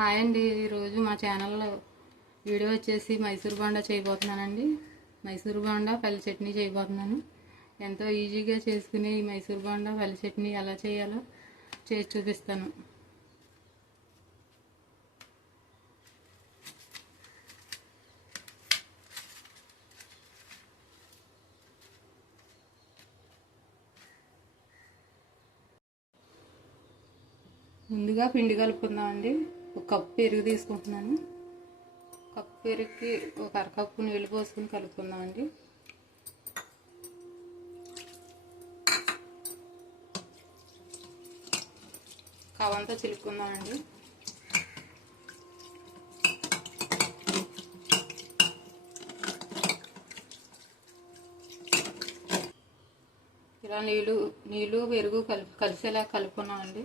Hi అండి. ఈరోజు మా ఛానల్లో వీడియో వచ్చేసి మైసూర్ బోండా చేయబోతున్నానండి. మైసూర్ బోండా పల్లి చట్నీ చేయబోతున్నాను. ఎంతో ఈజీగా చేసుకుని ఈ మైసూర్ బోండా పల్లి చట్నీ ఎలా చేయాలో చేసి చూపిస్తాను. ముందుగా పిండి కలుపుకుందామండి. ఒక కప్పు పెరుగు తీసుకుంటున్నాను. కప్పు పెరుగుకి ఒక అరకప్పు నీళ్ళు పోసుకుని కలుపుకుందామండి. కవంతా చిలుపుకుందామండి ఇలా నీళ్ళు నీళ్ళు పెరుగు కలిపి కలిసేలా కలుపుకున్నామండి.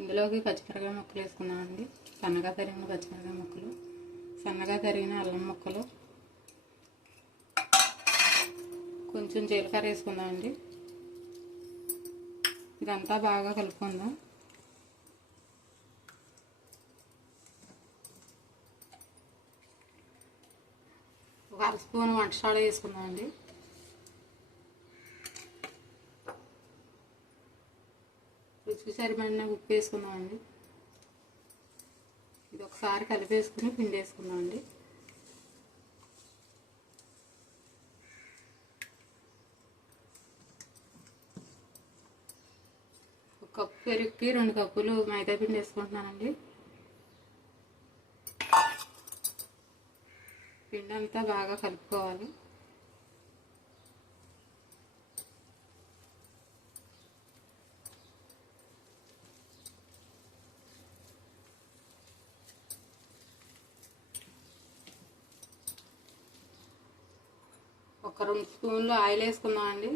ఇందులోకి పచ్చిమిరకాయ ముక్కలు వేసుకున్నామండి సన్నగా తరిగిన పచ్చిమిరకాయ ముక్కలు. సన్నగా తరిగిన అల్లం ముక్కలు. కొంచెం జీలకర్ర వేసుకుందామండి. ఇదంతా బాగా కలుపుకుందాం. ఒక అర స్పూన్ వంట సోడా వేసుకుందామండి. రుచికి సరిపడిన ఉప్పు వేసుకుందామండి. ఇది ఒకసారి కలిపేసుకుని పిండి వేసుకుందామండి ఒక కప్పు పెరుగుకి రెండు కప్పులు మైదా పిండి వేసుకుంటున్నానండి. పిండి అంతా బాగా కలుపుకోవాలి. ఒక రెండు స్పూన్లు ఆయిల్ వేసుకుందామండి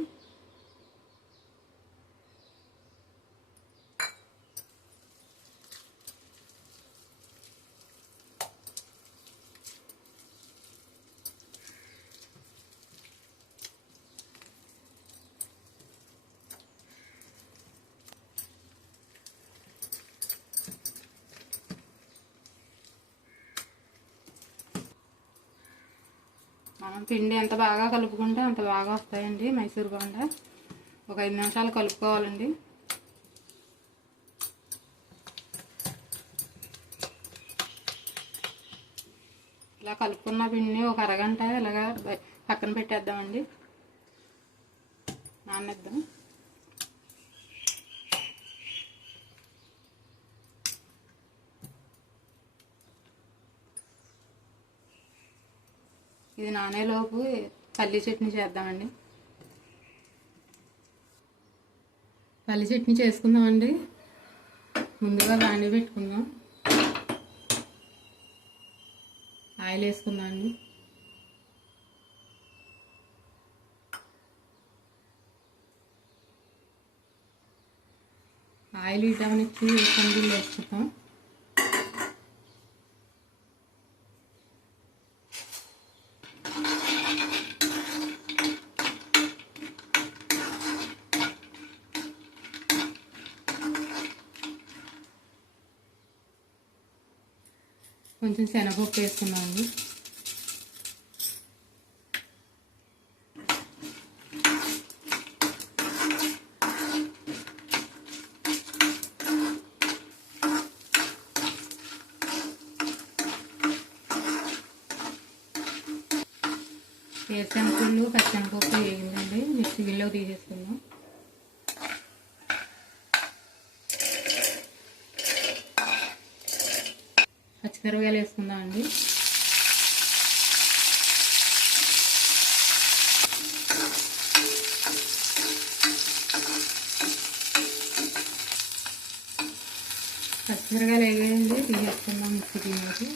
మనం పిండి ఎంత బాగా కలుపుకుంటే అంత బాగా వస్తాయండి మైసూర్ బోండా. ఒక ఐదు నిమిషాలు కలుపుకోవాలండి. ఇలా కలుపుకున్న పిండిని ఒక అరగంట ఇలాగా పక్కన పెట్టేద్దామండి. నానేద్దాం ఇది నానేలోపు పల్లి చట్నీ చేద్దామండి. పల్లి చట్నీ చేసుకుందామండి. ముందుగా బాండి పెట్టుకుందాం. ఆయిల్ వేసుకుందాం అండి ఆయిల్ ఇద్దామని వచ్చి వేసుకుంటాం కొంచెం శనగపప్పు వేసుకున్నామండి వేరుశనగలు పచ్చనపప్పు వేగిందండి. మిక్సీ గిల్లో తీసేసుకున్నాం పచ్చిమిరపకాయలు వేసుకుందాం అండి. పచ్చిమిరకాయలు వేయండి? తీసేసుకుందాం మిక్సీ గిన్నెకి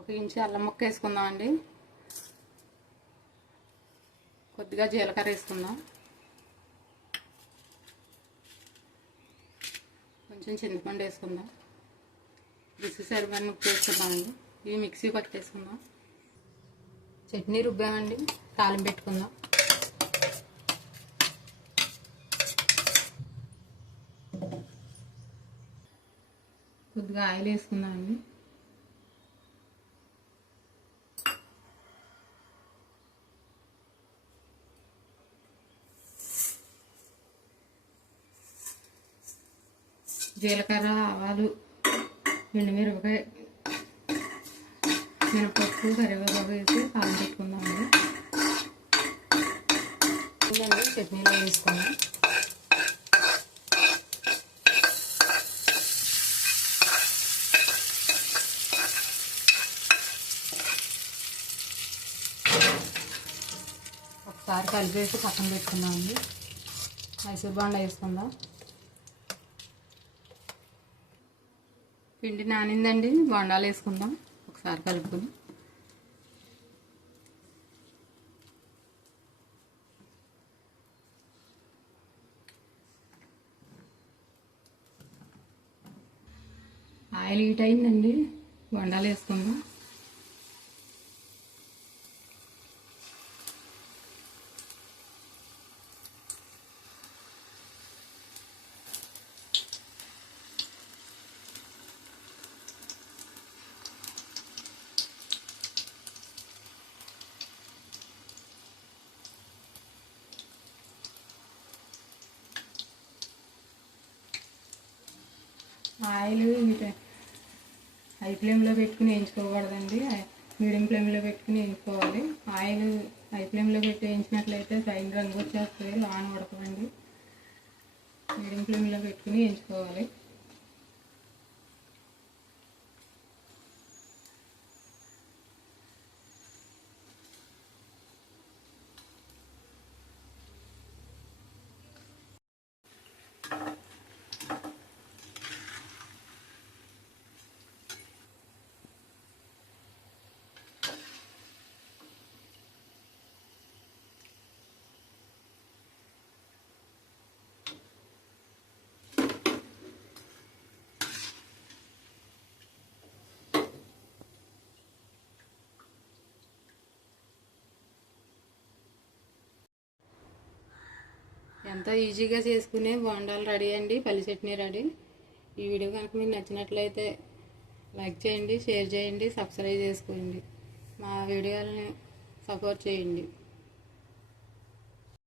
ఒక ఇంచు అల్లం ముక్క వేసుకుందాం అండి. కొద్దిగా జీలకర్ర వేసుకుందాం. కొంచెం చింతపండు వేసుకుందాం. బిస్కు సరిపడిన ఉప్పు వేసుకుందామండి ఇవి మిక్సీ పట్టేసుకుందాం చట్నీ రుబ్బామండి. తాళం పెట్టుకుందాం. కొద్దిగా ఆయిల్ వేసుకుందామండి జీలకర్ర ఆవాలు ఎండుమిరపకాయ మినపప్పు కరివేపాకు వేసి కాలం పెట్టుకుందామండి. చట్నీలో వేసుకుందాం. ఒకసారి కలిపేసి పక్కన పెట్టుకుందామండి. మైసూర్ బాండ వేసుకుందాం. పిండి నానిందండి. బొండాలు వేసుకుందాం. ఒకసారి కలుపుకుని. ఆయిల్ హీట్ అయిందండి. బొండాలు వేసుకుందాం. ఆయిల్ హై ఫ్లేమ్లో పెట్టుకుని వేయించుకోకూడదండి. మీడియం ఫ్లేమ్లో పెట్టుకుని వేయించుకోవాలి. ఆయిల్ హై ఫ్లేమ్లో పెట్టి వేయించినట్లయితే సైన్ రంగు వచ్చేస్తుంది లోన ఉడకదండి మీడియం ఫ్లేమ్లో పెట్టుకుని వేయించుకోవాలి. ఎంతో ఈజీగా చేసుకునే బోండాలు రెడీ అండి పల్లి చట్నీ రెడీ. ఈ వీడియో కనుక మీకు నచ్చినట్లయితే లైక్ చేయండి షేర్ చేయండి సబ్స్క్రైబ్ చేసుకోండి. మా వీడియోలని సపోర్ట్ చేయండి.